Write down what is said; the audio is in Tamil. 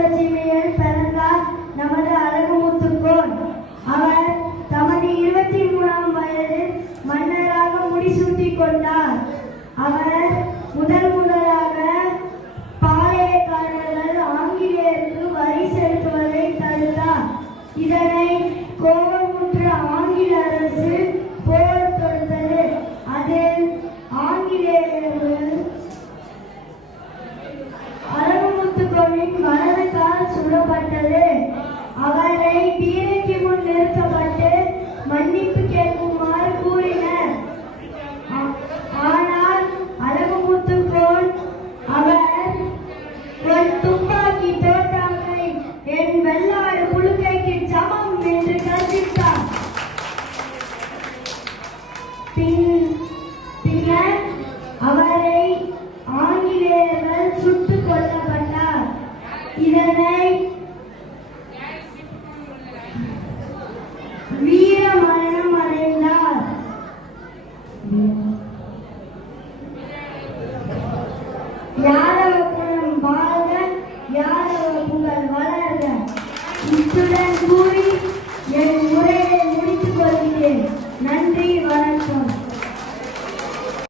திருநெல்வேலி பிறந்தார் நமது அழகுமுத்துக்கோன். அவர் தமது இருபத்தி மூணாம் வயதில் மன்னராக முடிசூட்டி கொண்டார். அவர் முதல் முதலாக பாளையக்காரர்கள் ஆங்கிலேயருக்கு வரி செலுத்துவதை தடுத்தார். இதனை கோவை மன்னிப்பு கேட்குமாறு கூறினர். ஆனால் அழகுமுத்துக்கோன் அவர் ஒரு துப்பாக்கி தோட்டாமை என் வெள்ளாடு புழுக்கைக்கு சமம் என்று கற்பித்தார். பின் பின்னர் அவரை ஆங்கிலேயர்கள் சுட்டுக் கொல்லப்பட்டார். இதனை வீர யாதவ குலம் வாழ்க? யாதவ புகழ் வளர்க? இத்துடன் கூறி